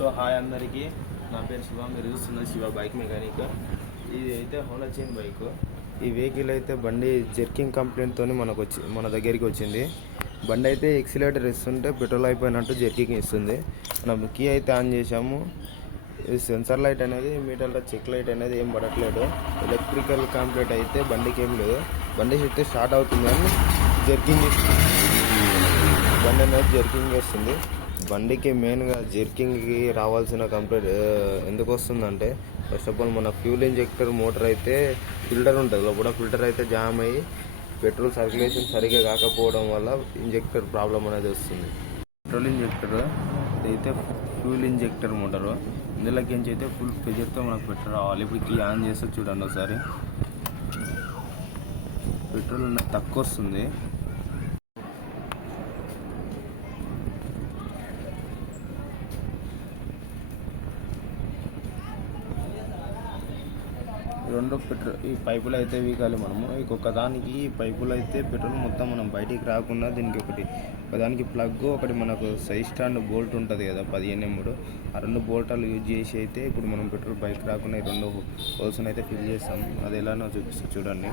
So hi అందరికీ, నా పేరు శివ. మీరు చూస్తున్న శివ బైక్ మెకానిక్. ఇది అయితే హోండా చైన్ బైక్. ఈ వెహికల్ అయితే బండి జర్కింగ్ కంప్లైంట్తో మన దగ్గరికి వచ్చింది. బండి అయితే ఎక్సిలేటర్ ఇస్తుంటే పెట్రోల్ అయిపోయినట్టు జర్కింగ్ ఇస్తుంది. మనం కీ అయితే ఆన్ చేసాము. సెన్సార్ లైట్ అనేది, మీటర్లో చెక్ లైట్ అనేది ఏం పడట్లేదు. ఎలక్ట్రికల్ కంప్లైంట్ అయితే బండికి ఏం లేదు. బండి అయితే స్టార్ట్ అవుతుంది కానీ జర్కింగ్ బండి అనేది జర్కింగ్ వస్తుంది. బండికి మెయిన్గా జర్కింగ్కి రావాల్సిన కంప్లైంట్ ఎందుకు వస్తుందంటే, ఫస్ట్ ఆఫ్ ఆల్ మన ఫ్యూల్ ఇంజెక్టర్ మోటార్ అయితే ఫిల్టర్ ఉంటుంది, లోపల ఫిల్టర్ అయితే జామ్ అయ్యి పెట్రోల్ సర్క్యులేషన్ సరిగ్గా కాకపోవడం వల్ల ఇంజెక్టర్ ప్రాబ్లం అనేది వస్తుంది. పెట్రోల్ ఇంజెక్టర్ అయితే ఫ్యూల్ ఇంజెక్టర్ మోటారు, ఇందులోకి నుంచి అయితే ఫుల్ ప్రెజర్తో మనకు పెట్రోల్ రావాలి. ఇప్పుడు కీ ఆన్ చేస్తే చూడండి ఒకసారి, పెట్రోల్ తక్కువ వస్తుంది. రెండు పెట్రోల్ ఈ పైపులు అయితే వీకాలి మనము. ఇంకొక దానికి పైపులు అయితే పెట్రోల్ మొత్తం మనం బయటికి రాకుండా దీనికి ఒకదానికి ప్లగ్, ఒకటి మనకు సైడ్ స్టాండ్ బోల్ట్ ఉంటుంది కదా 15 mm, ఆ 2 బోల్టాలు యూజ్ చేసి అయితే ఇప్పుడు మనం పెట్రోల్ బయటకు రాకుండా ఈ 2 హోల్స్ని అయితే ఫిల్ చేస్తాం. అది ఎలానో చూపిస్తాను చూడండి.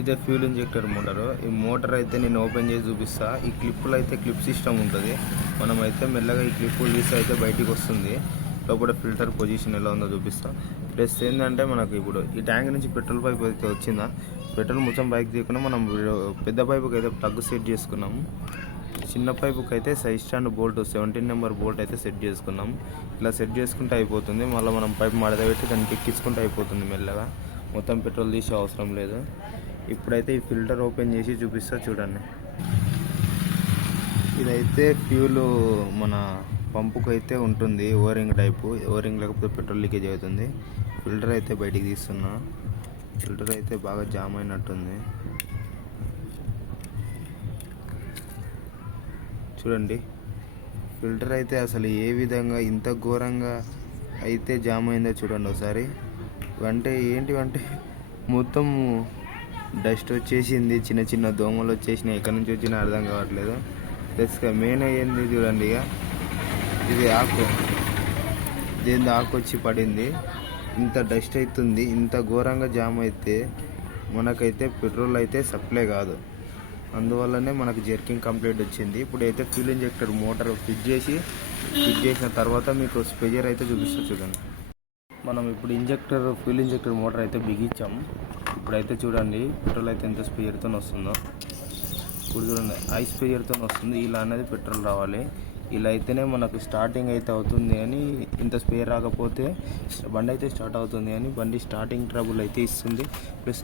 ఇదే ఫ్యూల్ ఇంజెక్టర్ మోటారు. ఈ మోటార్ అయితే నేను ఓపెన్ చేసి చూపిస్తా. ఈ క్లిప్పులు అయితే క్లిప్ సిస్టమ్ ఉంటుంది. మనం అయితే మెల్లగా ఈ క్లిప్పులు తీసి అయితే బయటికి వస్తుంది. లోపల ఫిల్టర్ పొజిషన్ ఎలా ఉందో చూపిస్తా. ప్లస్ ఏంటంటే మనకు ఇప్పుడు ఈ ట్యాంక్ నుంచి పెట్రోల్ పైప్ అయితే వచ్చిందా, పెట్రోల్ మొత్తం బైక్ తీయకుండా మనం పెద్ద పైపుకి అయితే ప్లగ్ సెట్ చేసుకున్నాము. చిన్న పైపుకి అయితే side stand bolt 17 number bolt అయితే సెట్ చేసుకున్నాము. ఇలా సెట్ చేసుకుంటే అయిపోతుంది. మళ్ళీ మనం పైప్ మడత పెట్టి దాన్ని ఎక్కించుకుంటే అయిపోతుంది మెల్లగా. మొత్తం పెట్రోల్ తీసే అవసరం లేదు. ఇప్పుడైతే ఈ ఫిల్టర్ ఓపెన్ చేసి చూపిస్తా చూడండి. ఇదైతే ఫ్యూల్ మన పంపుకు అయితే ఉంటుంది, ఓవరింగ్ టైపు. ఓవరింగ్ లేకపోతే పెట్రోల్ లీకేజ్ అవుతుంది. ఫిల్టర్ అయితే బయటికి తీస్తున్నా. ఫిల్టర్ అయితే బాగా జామ్ అయినట్టుంది చూడండి. ఫిల్టర్ అయితే అసలు ఏ విధంగా ఇంత ఘోరంగా అయితే జామ్ అయిందో చూడండి ఒకసారి. అంటే ఏంటివంటే మొత్తం డస్ట్ వచ్చేసింది, చిన్న చిన్న దోమలు వచ్చేసినాయి. ఎక్కడి నుంచి వచ్చినా అర్థం కావట్లేదు. ప్లస్ మెయిన్ అయ్యింది చూడండి, ఇక ఇది ఆకు, దీని ఆకు వచ్చి పడింది. ఇంత డస్ట్ అవుతుంది, ఇంత ఘోరంగా జామ్ అయితే మనకైతే పెట్రోల్ అయితే సప్లై కాదు. అందువల్లనే మనకు జర్కింగ్ కంప్లైంట్ వచ్చింది. ఇప్పుడైతే ఫ్యూల్ ఇంజెక్టర్ మోటార్ ఫిట్ చేసిన తర్వాత మీకు స్పెజర్ అయితే చూపిస్తా చూడండి. మనం ఇప్పుడు ఫ్యూల్ ఇంజెక్టర్ మోటార్ అయితే బిగించాం. ఇప్పుడైతే చూడండి పెట్రోల్ అయితే ఎంత స్పెజర్తో వస్తుందో. ఇప్పుడు చూడండి ఐ స్పెజర్తో వస్తుంది. ఇలా అనేది పెట్రోల్ రావాలి. ఇలా అయితేనే మనకు స్టార్టింగ్ అయితే అవుతుంది. అని ఇంత స్పేర్ రాకపోతే బండి అయితే స్టార్ట్ అవుతుంది. అని బండి స్టార్టింగ్ ట్రబుల్ అయితే ఇస్తుంది. ప్లస్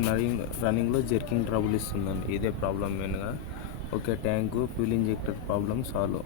రన్నింగ్లో జర్కింగ్ ట్రబుల్ ఇస్తుందండి. ఇదే ప్రాబ్లం మెయిన్గా. Okay, tank fuel injector problem solve.